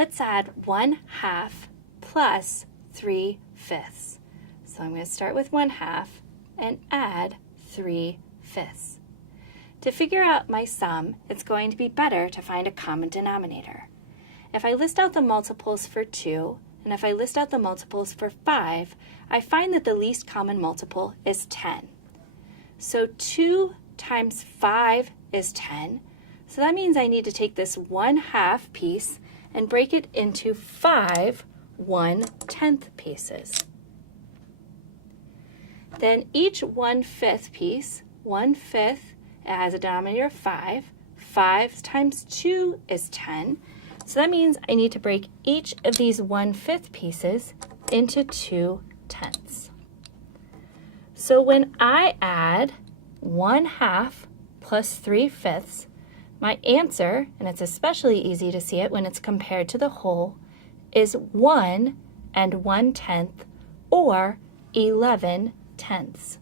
let's add 1/2 plus 3/5. So I'm going to start with 1/2 and add 3/5. To figure out my sum, it's going to be better to find a common denominator. If I list out the multiples for 2, and if I list out the multiples for 5, I find that the least common multiple is 10. So 2 times 5 is 10. So that means I need to take this 1/2 piece and break it into 5 1/10 pieces. Then each 1/5 piece, 1/5, it has a denominator of 5. 5 times 2 is 10. So that means I need to break each of these 1/5 pieces into 2/10. So when I add 1/2 plus 3/5, my answer, and it's especially easy to see it when it's compared to the whole, is 1 1/10, or 11/10.